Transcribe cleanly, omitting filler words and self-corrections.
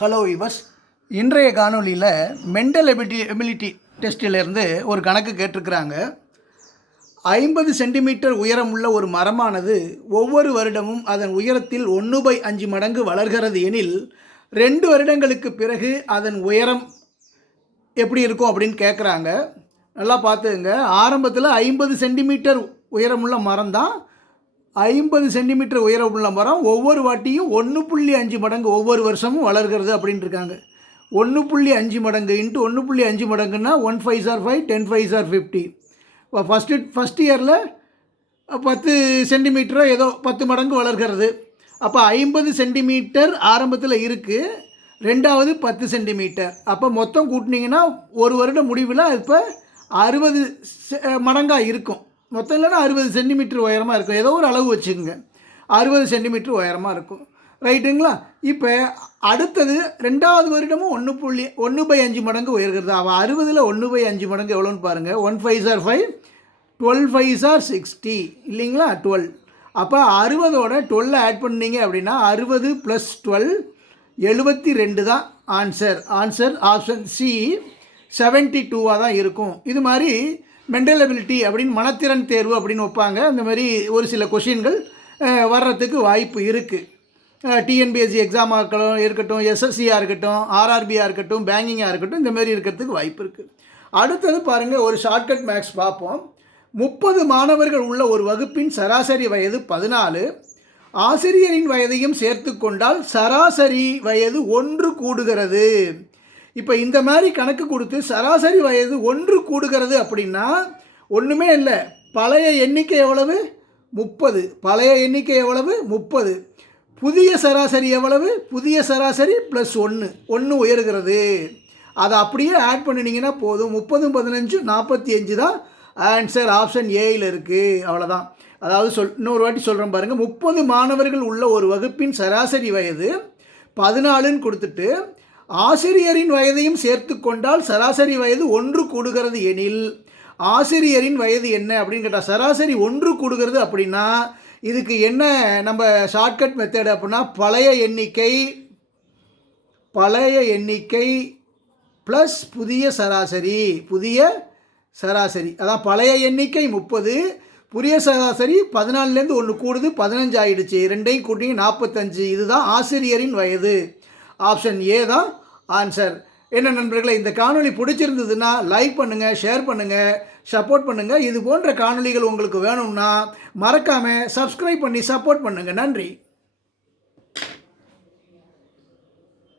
Hello இவர்ஸ், இன்றைய காணொலியில் mental ability டெஸ்ட்டிலிருந்து ஒரு கணக்கு கேட்டிருக்கிறாங்க. 50 சென்டிமீட்டர் உயரமுள்ள ஒரு மரமானது ஒவ்வொரு வருடமும் அதன் உயரத்தில் 1/5 மடங்கு வளர்கிறது எனில் 2 வருடங்களுக்கு பிறகு அதன் உயரம் எப்படி இருக்கும் அப்படின்னு கேட்குறாங்க. நல்லா பார்த்துங்க. ஆரம்பத்தில் 50 சென்டிமீட்டர் உயரமுள்ள மரம் தான். 50 சென்டிமீட்டர் உயரமுள்ள மரம் ஒவ்வொரு வாட்டியும் 1.5 மடங்கு ஒவ்வொரு வருஷமும் வளர்கிறது அப்படின்ட்டு இருக்காங்க. 1.5 மடங்கு into 1.5 மடங்குன்னா 1 5s are 5, 10 5s are 50. இப்போ ஃபஸ்ட் இயரில் 10 சென்டிமீட்டரோ ஏதோ 10 மடங்கு வளர்கிறது. அப்போ 50 சென்டிமீட்டர் ஆரம்பத்தில் இருக்குது, ரெண்டாவது 10 சென்டிமீட்டர். அப்போ மொத்தம் கூட்டினீங்கன்னா ஒரு வருட முடிவில் இப்போ 60 மடங்காக இருக்கும். மொத்தம் இல்லைன்னா 60 சென்டிமீட்டர் உயரமாக இருக்கும். ஏதோ ஒரு அளவு வச்சுக்கோங்க, 60 சென்டிமீட்டர் உயரமாக இருக்கும். ரைட்டுங்களா? இப்போ அடுத்தது ரெண்டாவது வருடமும் 1/5 மடங்கு உயர்கிறது. அவள் 60ல் 1/5 மடங்கு எவ்வளோன்னு பாருங்கள். 1 5s are 5, 12 5s are 60 இல்லைங்களா? 12. அப்போ 60ஓட 12 ஆட் பண்ணிங்க அப்படின்னா 60 + 12 72 தான் ஆன்சர். ஆப்ஷன் சி 72வாக தான் இருக்கும். இது மாதிரி மென்டல் எபிலிட்டி அப்படின்னு மனத்திறன் தேர்வு அப்படின்னு வைப்பாங்க. அந்த மாதிரி ஒரு சில கொஷின்கள் வர்றதுக்கு வாய்ப்பு இருக்குது. டிஎன்பிஎஸ்சி எக்ஸாமாக இருக்கட்டும், எஸ்எஸ்சியாக இருக்கட்டும், ஆர்ஆர்பியாக இருக்கட்டும், பேங்கிங்காக இருக்கட்டும், இந்த மாதிரி இருக்கிறதுக்கு வாய்ப்பு இருக்குது. அடுத்தது பாருங்கள், ஒரு ஷார்ட்கட் மேக்ஸ் பார்ப்போம். 30 மாணவர்கள் உள்ள ஒரு வகுப்பின் சராசரி வயது 14. ஆசிரியரின் வயதையும் சேர்த்து கொண்டால் சராசரி வயது 1 கூடுகிறது. இப்போ இந்த மாதிரி கணக்கு கொடுத்து சராசரி வயது 1 கூடுகிறது அப்படின்னா ஒன்றுமே இல்லை. பழைய எண்ணிக்கை எவ்வளவு? 30. பழைய எண்ணிக்கை எவ்வளவு? 30. புதிய சராசரி எவ்வளவு? புதிய சராசரி +1 உயர்கிறது. அதை அப்படியே ஆட் பண்ணினீங்கன்னா போதும். 30 15 45 தான் ஆன்சர். ஆப்ஷன் ஏயில் இருக்குது. அவ்வளோதான். அதாவது இன்னொரு வாட்டி சொல்கிறேன் பாருங்கள். 30 மாணவர்கள் உள்ள ஒரு வகுப்பின் சராசரி வயது 14ன்னு கொடுத்துட்டு ஆசிரியரின் வயதையும் சேர்த்து கொண்டால் சராசரி வயது 1 கூடுகிறது எனில் ஆசிரியரின் வயது என்ன அப்படின்னு கேட்டால் சராசரி 1 கூடுகிறது அப்படின்னா இதுக்கு என்ன நம்ம ஷார்ட்கட் மெத்தட் அப்படின்னா பழைய எண்ணிக்கை ப்ளஸ் புதிய சராசரி. அதான் பழைய எண்ணிக்கை 30, புதிய சராசரி 14லேருந்து 1 கூடுது 15 ஆகிடுச்சு. ரெண்டையும் கூட்டி 45. இதுதான் ஆசிரியரின் வயது. ஆப்ஷன் ஏ தான் ஆன்சர். என்ன நண்பர்களே, இந்த காணொளி பிடிச்சிருந்ததுன்னா லைக் பண்ணுங்கள், ஷேர் பண்ணுங்கள், சப்போர்ட் பண்ணுங்கள். இது போன்ற காணொளிகள் உங்களுக்கு வேணும்னா மறக்காமல் சப்ஸ்கிரைப் பண்ணி சப்போர்ட் பண்ணுங்கள். நன்றி.